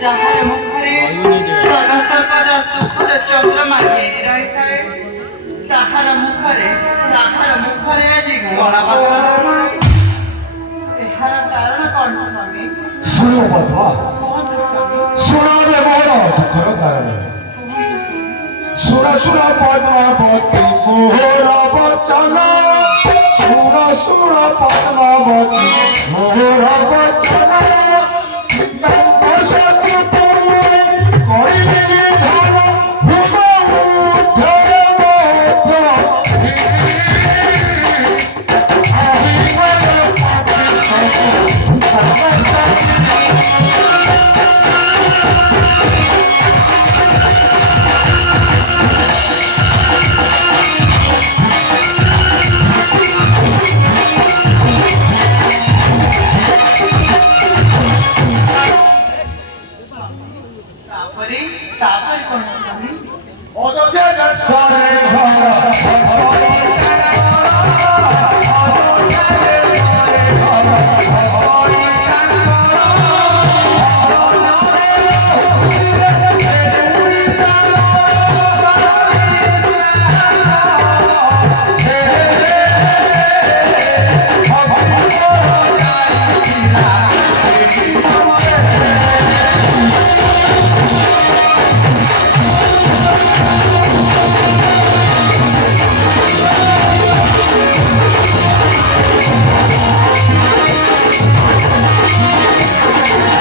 ଯାହାର ମୁଖରେ ସଦା ସର୍ବଦା ସୁଖର ଚନ୍ଦ୍ରମା ଘେରି ରହିଥାଏ ତାହାର ମୁଖରେ ଆଜି କଳା ବାଦଲ। ଏହାର କାରଣ କଣ ସ୍ୱାମୀ? ଶୁଣ ବଧୁଆ, କୁହନ୍ତୁ ସ୍ୱାମୀ, ଶୁଣରେ ମୋର ଦୁଃଖର କାରଣ। କୁହନ୍ତୁ ସ୍ୱାମୀ। ଶୁଣ ଶୁଣ ପଦ୍ମାବତୀ ମୋହର ବଚନ, ଶୁଣ ଶୁଣ ପଦ୍ମାବତୀ ମୋହର